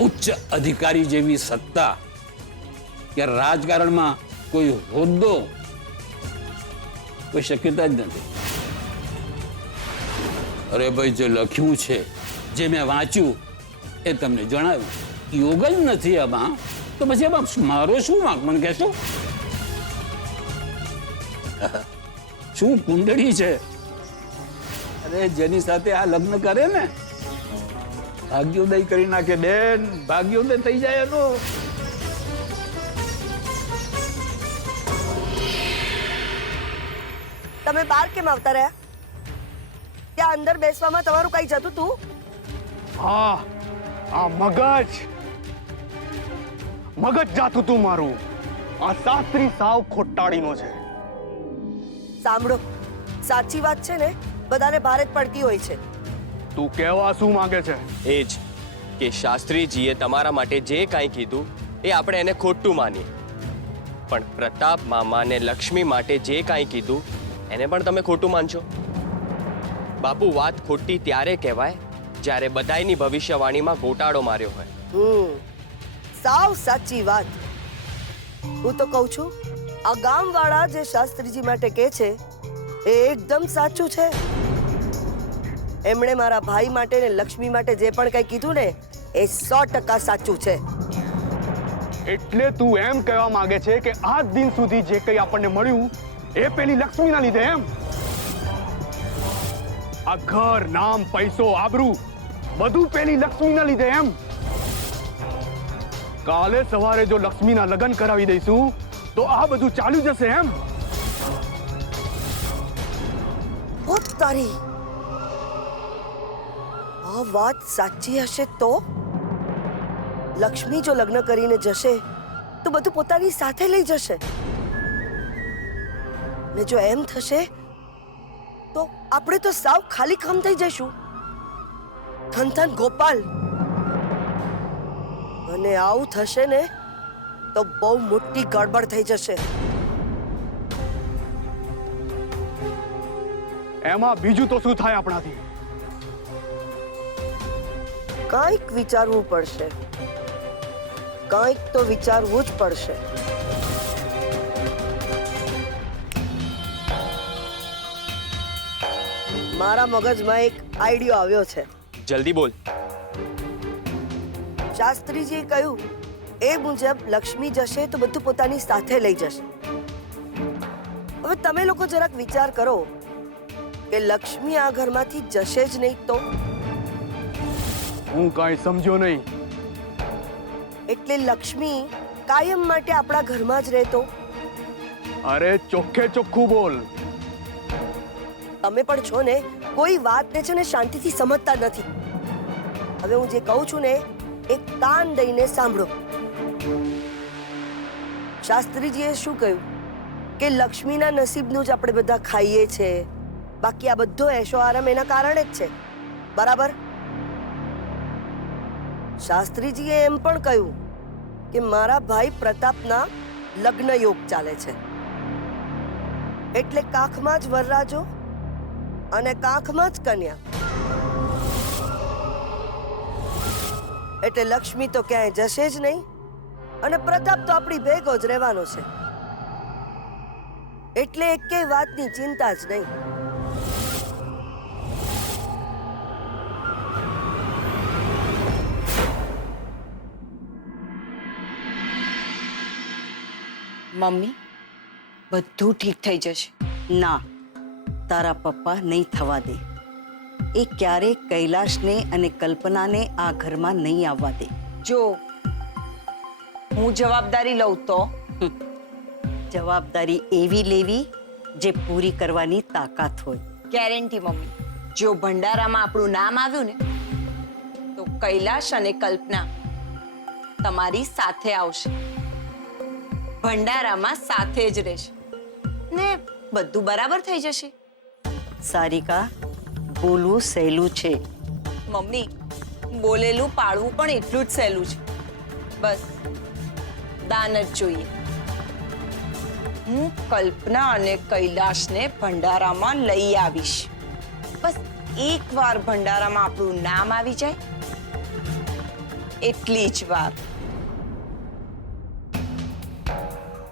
ઉચ્ચ અધિકારી જેવી સત્તા કે રાજકારણમાં કોઈ હોદ્દો કોઈ શક્યતા જ નથી. અરે ભાઈ, જે લખ્યું છે, જે મેં વાંચ્યું એ તમને જણાવ્યું. યોગ જ નથી આમાં, તો પછી એમાં મારો શું વાંક મને કહેશો? શું કુંડળી છે? અરે જેની સાથે આ લગ્ન કરે ને, ભાગ્યોદય કરી નાખે બેન, ભાગ્યોદય થઈ જાય એનો. તમે બહાર કેમ આવતા રહ્યા? ત્યાં અંદર બેસવામાં તમારું કઈ જતું તું? આ મગજ જાતું તું મારું. આ શાસ્ત્રી સાવ ખોટાડીનો છે. સાંભળો, સાચી વાત છે ને બધાને ભારે જ પડતી હોય છે. તું કહેવા શું માંગે છે? એ જ કે શાસ્ત્રીજીએ તમારા માટે જે કાંઈ કીધું એ આપણે એને ખોટું માનીએ, પણ પ્રતાપ મામાને લક્ષ્મી માટે જે કાંઈ કીધું એને પણ તમે ખોટું માનશો? બાપુ, વાત ખોટી ત્યારે કહેવાય જ્યારે બધાયની ભવિષ્યવાણીમાં ગોટાળો માર્યો હોય. સાવ સાચી વાત. હું તો કહું છું, આ ગામવાળા જે શાસ્ત્રીજી માટે કહે છે એ એકદમ સાચું છે. એમણે મારા ભાઈ માટે ને લક્ષ્મી માટે જે પણ કંઈ કીધું ને એ 100% સાચું છે. એટલે તું એમ કહેવા માંગે છે કે આજ દિન સુધી જે કંઈ આપણને મળ્યું એ પેલી લક્ષ્મીના લીધે એમ? આ ઘર, નામ, પૈસો, આબરૂ બધું પેલી લક્ષ્મીના લીધે એમ? કાલે સવારે જો લક્ષ્મીના લગ્ન કરાવી દઈશું તો આ બધું ચાલ્યું જશે એમ? ઓ તારી, આ વાત સાચી હશે તો લક્ષ્મી જો લગ્ન કરીને જશે તો બધું પોતાની સાથે લઈ જશે, ને જો એમ થશે તો આપણે તો સાવ ખાલી ખમ થઈ જઈશું. થનથન ગોપાલ. અને આવું થશે ને તો બહુ મોટી ગડબડ થઈ જશે. એમાં બીજું તો શું થાય આપણાથી? કંઈક વિચારવું પડશે, કંઈક તો વિચારવું જ પડશે. મારા મગજમાં એક આઈડિયો આવ્યો છે. જલ્દી બોલ. શાસ્ત્રીજીએ કહ્યું એ મુજબ લક્ષ્મી જશે તો બધું પોતાની સાથે લઈ જશે. હવે તમે લોકો જરાક વિચાર કરો કે લક્ષ્મી આ ઘરમાંથી જશે જ નહીં તો? હું કાંઈ સમજ્યો નહીં. એટલે લક્ષ્મી કાયમ માટે આપણા ઘરમાં જ રહેતો? અરે ચોખ્ખે ચોખ્ખું બોલ. તમે પણ છો ને, કોઈ વાતને છે ને શાંતિથી સમજતા નથી. હવે હું જે કહું છું ને એ કાન દઈને સાંભળો. શાસ્ત્રીજીએ શું કહ્યું કે લક્ષ્મીના નસીબનું જ આપણે બધા ખાઈએ છે, બાકી આ બધો એશો આરામ એના કારણે જ છે, બરાબર? શાસ્ત્રીજીએ એમ પણ કહ્યું કે મારા ભાઈ પ્રતાપના લગ્ન યોગ ચાલે છે, એટલે કાખમાં જ વરરાજો અને કાંખમાં જ કન્યા. એટલે લક્ષ્મી તો ક્યાંય જશે જ નહીં અને પ્રતાપ તો આપણી ભેગો જ રહેવાનો છે. એટલે એકેય વાતની ચિંતા જ નહીં. મમ્મી, બધું ઠીક થઈ જશે. ના, તારા પપ્પા નહીં થવા દે. એ ક્યારેય કૈલાશને અને કલ્પનાને આ ઘરમાં નહીં આવવા દે. જો હું જવાબદારી લઉં તો? જવાબદારી એવી લેવી જે પૂરી કરવાની તાકાત હોય. ગેરંટી મમ્મી, જો ભંડારામાં આપણું નામ આવ્યું ને તો કૈલાશ અને કલ્પના તમારી સાથે આવશે, ભંડારામાં સાથે જ રહેશે ને બધું બરાબર થઈ જશે. સારિકા, બોલવું સહેલું છે. મમ્મી, બોલેલું પાળવું પણ એટલું જ સહેલું છે. બસ દાન જ જોઈએ. હું કલ્પના અને કૈલાશને ભંડારામાં લઈ આવીશ. બસ એકવાર ભંડારામાં આપણું નામ આવી જાય એટલી જ વાર.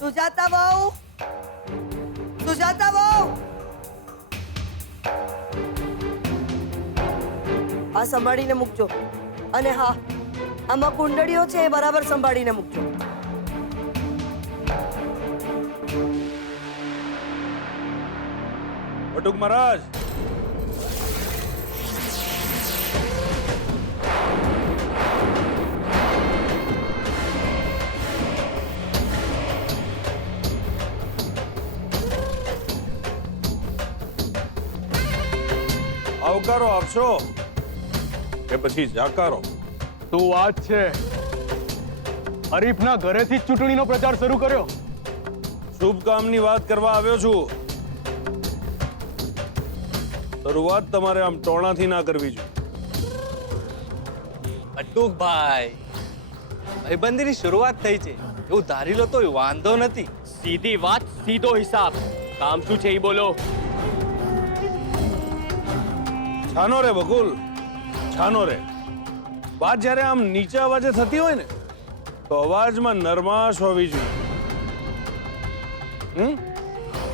સુજાતા વહુ, સુજાતા વહુ, આ સંભાળીને મૂકજો. અને હા, આમાં કુંડળીઓ છે એ બરાબર સંભાળીને મૂકજો. બટુક મહારાજ, આવકારો આપશો કે પછી જાકારો? શું વાત છે? હરીફના ઘરેથી જ ચૂંટણીનો પ્રચાર શરૂ કર્યો? શુભ કામની વાત કરવા આવ્યો છું. શરૂઆત તમારે આમ ટોણાથી ના કરવી જોઈએ. બટુકભાઈ, ભાઈબંધીની શરૂઆત થઈ છે એવું ધારી લો તો વાંધો નથી. સીધી વાત, સીધો હિસાબ. કામ શું છે એ બોલો. છાનો રે બકુલ, છાનો રે. વાત જ્યારે આમ નીચા અવાજે થતી હોય ને તો અવાજમાં નરમાશ હોવી જોઈએ.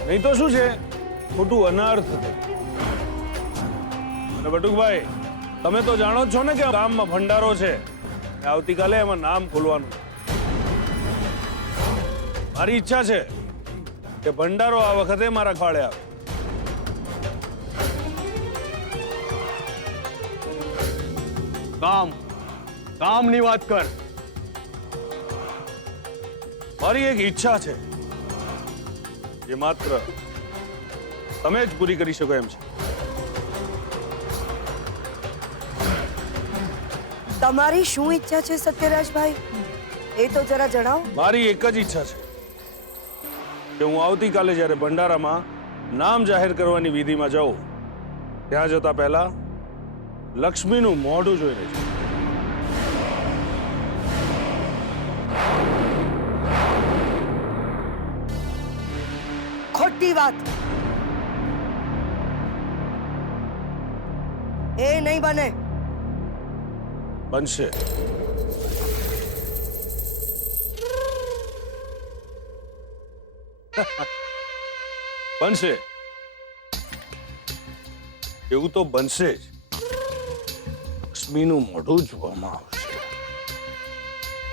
નહીં તો શું છે, ખોટું અનર્થ થાય. અને બટુકભાઈ, તમે તો જાણો જ છો ને કે ગામમાં ભંડારો છે. આવતીકાલે એમાં નામ ખોલવાનું. મારી ઈચ્છા છે કે ભંડારો આ વખતે મારા ખાડે આવે. કામની વાત કર. મારી એક ઈચ્છા છે જે માત્ર તમે જ પૂરી કરી શકો એમ છે. તમારી શું ઈચ્છા છે સત્યરાજભાઈ, એ તો જરા જણાવો. મારી એક જ ઈચ્છા છે કે હું આવતીકાલે જ્યારે ભંડારામાં નામ જાહેર કરવાની વિધિમાં જાઉં, ત્યાં જતા પહેલા લક્ષ્મીનું મોઢું જોઈને જાઉં. ખોટી વાત. એ નહીં બને. બનશે. બનશે, એવું તો બનશે જ. લક્ષ્મીનું મોઢું જોવામાં આવશે.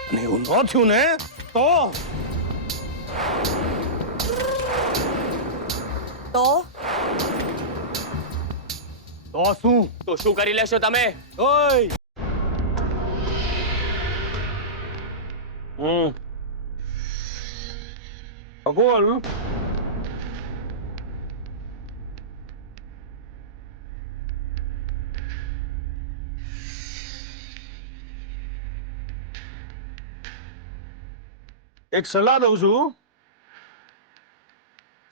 અને એવું ન થયું ને તો શું? તો શું કરી લેશો તમે? ઓય અગોલ, એક સલાહ દઉં છું,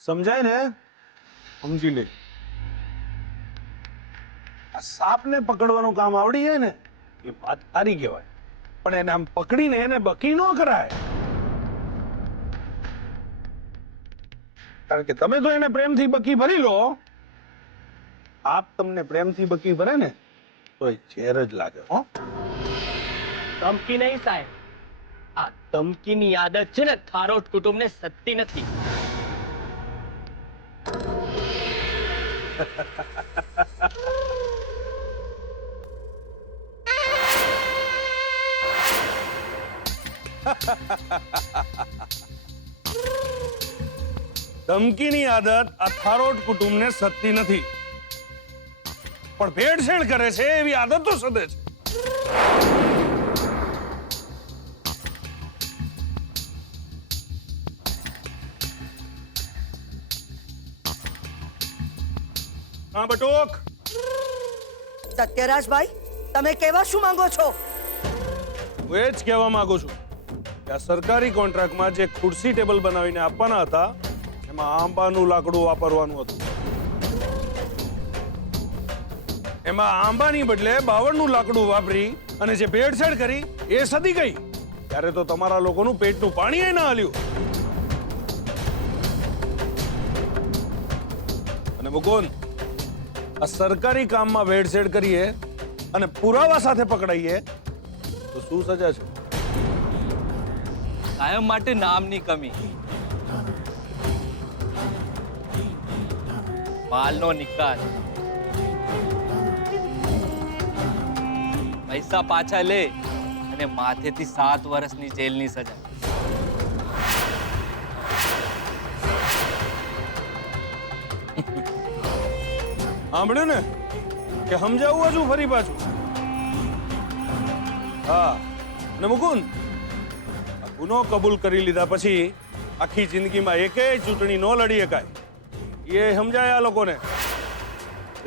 સમજાય ને? સમજી લે. આ સાપને પકડવાનું કામ આવડી જાય ને એ વાત સારી કહેવાય, પણ એને આમ પકડીને એને બકી ન કરાય. કારણ કે તમે તો એને પ્રેમથી બકી ભરી લો, આપ તમને પ્રેમથી બકી ભરે ને તો એ ઝેર જ લાગે. હો, ધમકી નહીં સાહેબ, આ ધમકીની આદત છે ને થારોટ કુટુંબને સત્તી નથી. ધમકીની આદત આ થારોટ કુટુંબને સત્તી નથી, પણ ભેળસેળ કરે છે એવી આદતો સદે છે. હા બટુક, સત્યરાજભાઈ, તમે કેવા શું માંગો છો? હું એ જ કહેવા માંગુ છું કે આ સરકારી કોન્ટ્રાક્ટમાં જે ખુરશી ટેબલ બનાવીને આપવાના હતા એમાં આંબાનું લાકડું વાપરવાનું હતું. એમાં આંબાની બદલે બાવળનું લાકડું વાપરી અને જે ભેળસેળ કરી એ સદી ગઈ. ત્યારે તો તમારા લોકોનું પેટનું પાણી ના હાલ્યું. અને મુકુંદ, આ સરકારી કામમાં ભેળસેળ કરીએ અને પુરાવા સાથે પકડાઈએ તો શું સજા છે? કાયમ માટે નામની કમી, માલનો નિકાલ, પૈસા પાછા લે અને માથેથી 7 વર્ષની જેલની સજા. સાંભળ્યું ને કે સમજાવું હજુ ફરી પાછું? હા, અને મુકુંદ, આ ગુનો કબૂલ કરી લીધા પછી આખી જિંદગીમાં એકેય ચૂંટણી ન લડી શકાય એ સમજાય આ લોકોને.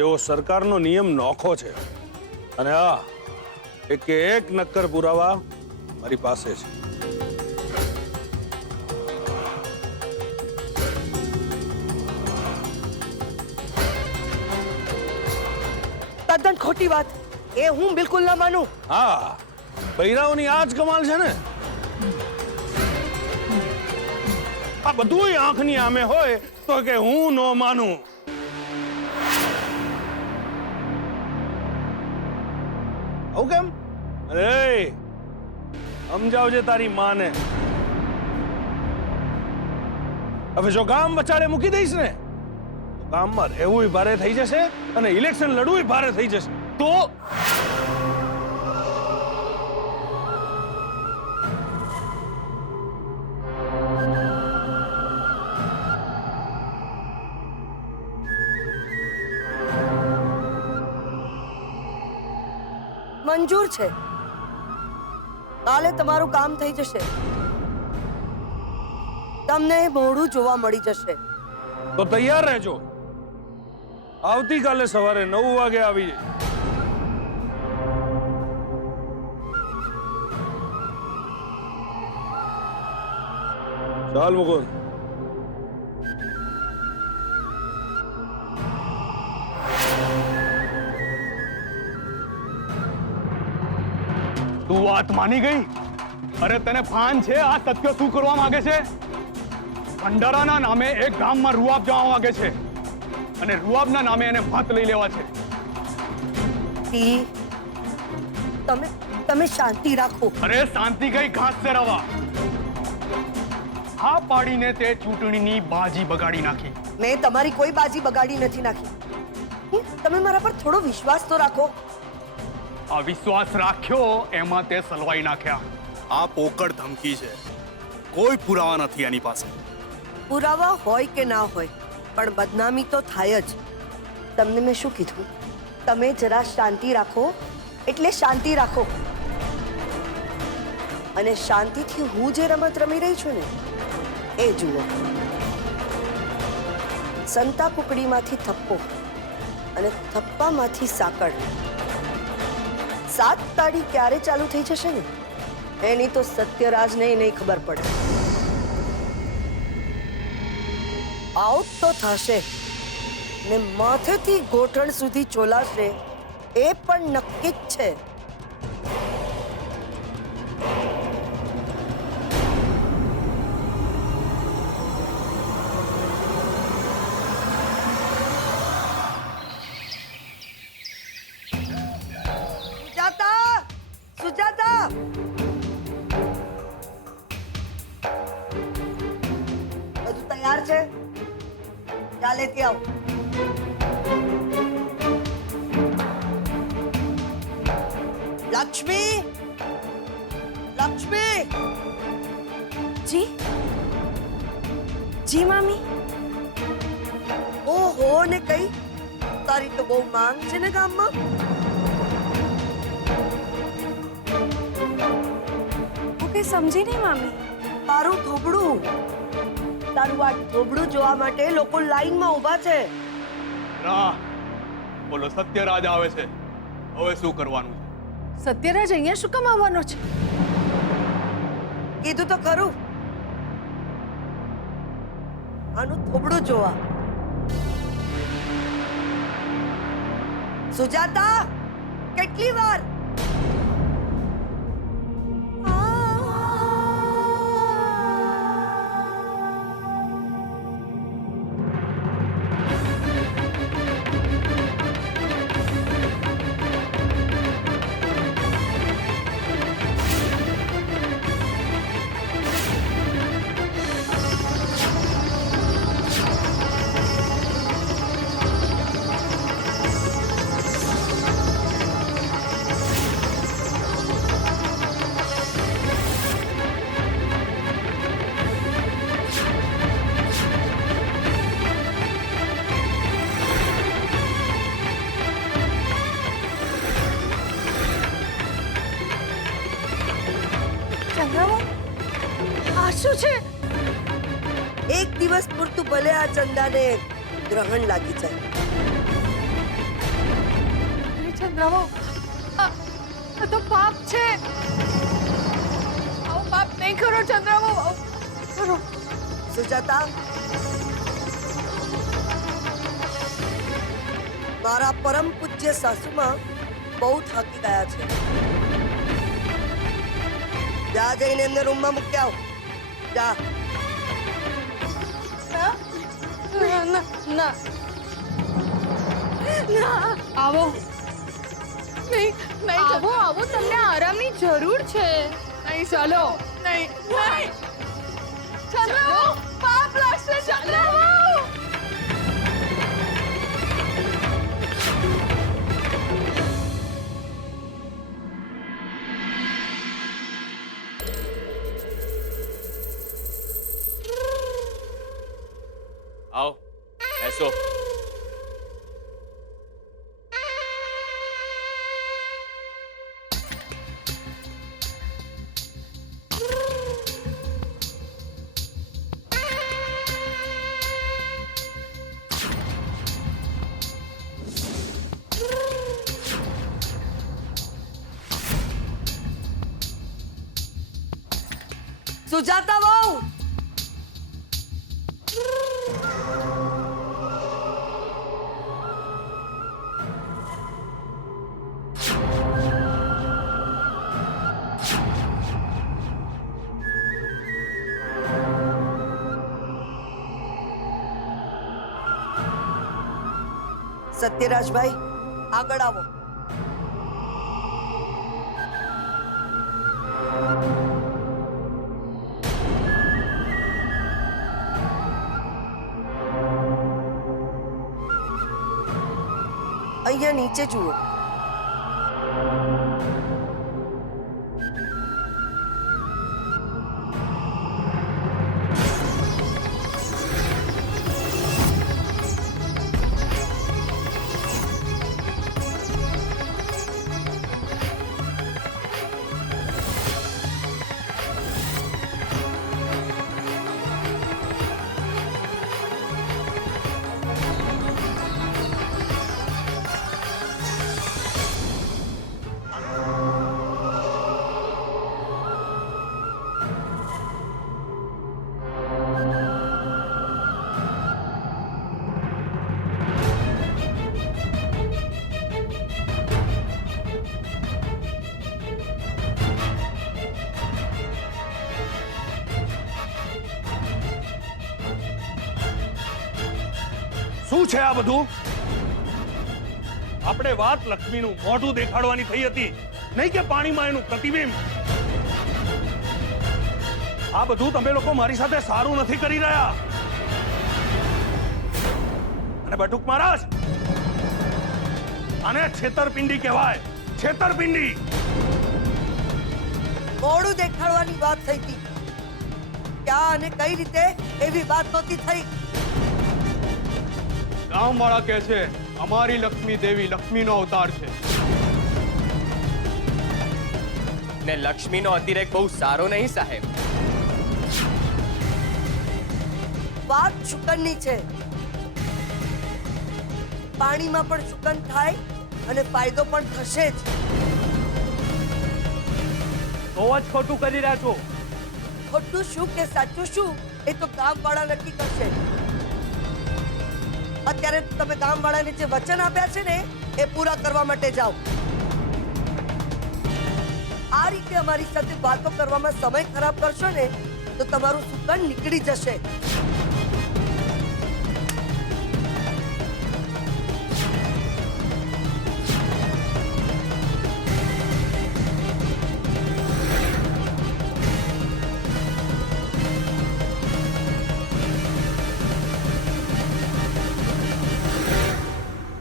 એવો સરકારનો નિયમ નોખો છે. અને હા, એક નક્કર પુરાવા મારી પાસે છે. તદ્દન ખોટી વાત. એ હું બિલકુલ ના માનું. હા, બૈરાઓની આ જ કમાલ છે ને. આ બધું આંખની સામે હોય તો કે હું ન માનું. આવું કેમ? અરે સમજાવજે તારી માને. હવે જો ગામ બચાડે મૂકી દઈશ ને તો ગામમાં રહેવું ભારે થઈ જશે અને ઇલેક્શન લડવું ભારે થઈ જશે. તો મંજૂર છે. કાલે તમારું કામ થઈ જશે. તમને મોઢું જોવા મળી જશે. તો તૈયાર રહેજો. આવતીકાલે સવારે 9 વાગે આવી જાય. ચાલ મુકુંદ. તું વાત માની ગઈ? અરે તને ભાન છે આ સત્ય શું કરવા માંગે છે? ભંડારાના નામે એક ગામમાં રૂઆબ જવા માંગે છે અને રૂઆબના નામે એને મત લઈ લેવા છે. તમે શાંતિ રાખો. અરે શાંતિ કઈ ઘાસ ચરાવા. હા પાડીને તે ચૂંટણીની બાજી બગાડી નાખી. મેં તમારી કોઈ બાજી બગાડી નથી નાખી. તમે મારા પર થોડો વિશ્વાસ તો રાખો. આ વિશ્વાસ રાખ્યો એમાં તે સલવાઈ નાખ્યા. આ પોકળ ધમકી છે. કોઈ પુરાવા નથી એની પાસે. પુરાવા હોય કે ના હોય પણ બદનામી તો થાય જ. તમને મેં શું કીધું? તમે જરા શાંતિ રાખો એટલે શાંતિ રાખો. અને શાંતિથી હું જે રમત રમી રહી છું ને એ જુઓ. સંતા કુકડીમાંથી થપ્પો અને થપ્પામાંથી સાકળ. 7 તાળી ક્યારે ચાલુ થઈ જશે ને એની તો સત્યરાજને નહીં ખબર પડે. આઉટ તો થશે ને માથેથી ગોઠણ સુધી ચોલાશે એ પણ નક્કી જ છે. સુજાતા! બધું તૈયાર છે? ચાલે કે આવ. લક્ષ્મી! લક્ષ્મી! જી જી મામી. ઓહો ને કઈ તારી તો બહુ માંગ છે ને ગામમાં. સમજી નહીં મામી. તારું થોબડું. તારું આ થોબડું જોવા માટે લોકો લાઈનમાં ઊભા છે. ના, બોલો સત્યરાજ આવે છે. હવે શું કરવાનું છે? સત્યરાજ અહીંયા શું કામ આવવાનો છે? કીધું તો ખરું. આનું થોબડું જોવા. સુજાતા, કેટલી વાર? ચંદ્રમા આ શું છે? એક દિવસ પૂરતું ભલે આ ચંદાને ગ્રહણ લાગી જાય. ચંદ્રમા આ તો પાપ છે. આવો પાપ નહીં કરો ચંદ્રમા. કરો. સુજાતા, મારા પરમ પૂજ્ય સાસુમાં બહુ થાકી ગયા છે. જા જઈને એમને રૂમમાં મૂકી આવ. જા. ના ના ના ના આવો નહીં નહીં આવો આવો તમને આરામની જરૂર છે. નહીં ચાલો નહીં નહીં ચાલો પાપ લાગશે. ચાલો આવો બેસો. સુજાતા વહુ, સત્યરાજભાઈ આગળ આવો. અહીંયા નીચે જુઓ. શું છે આ બધું? આપણે વાત લક્ષ્મીનું મોઢું દેખાડવાની થઈ હતી, નહીં કે પાણીમાં એનું પ્રતિબિંબ. આ બધું તમે લોકો મારી સાથે સારું નથી કરી રહ્યા. અને બટુક મહારાજ, આને છેતરપિંડી કહેવાય. છેતરપિંડી. મોડું દેખાડવાની વાત થઈ હતી. ક્યાં અને કઈ રીતે એવી વાત નહોતી થઈ. ગામવાળા કહે છે અમારી લક્ષ્મી દેવી લક્ષ્મીનો અવતાર છે. ને લક્ષ્મીનો અતિરેક બહુ સારો નહીં સાહેબ. વાત શુકનની છે. પાણીમાં પણ શુકન થાય અને ફાયદો પણ થશે જ. બહુ જ ખોટું કરી રહ્યા છો. ખોટું શું કે સાચું શું એ તો ગામવાળા નક્કી કરશે. અત્યારે તમે ગામવાળાને જે વચન આપ્યા છે ને એ પૂરા કરવા માટે જાઓ. આ રીતે અમારી સાથે વાતો કરવામાં સમય ખરાબ કરશો ને તો તમારું સુકન નીકળી જશે.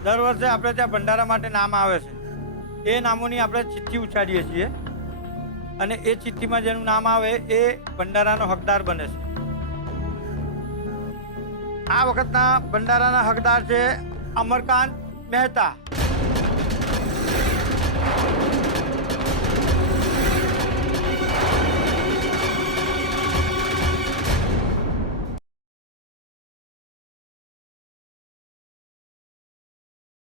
દર વર્ષે આપણે ત્યાં ભંડારા માટે નામ આવે છે. એ નામોની આપણે ચિઠ્ઠી ઉછાળીએ છીએ અને એ ચિઠ્ઠીમાં જેનું નામ આવે એ ભંડારાનો હકદાર બને છે. આ વખતના ભંડારાના હકદાર છે અમરકાંત મહેતા.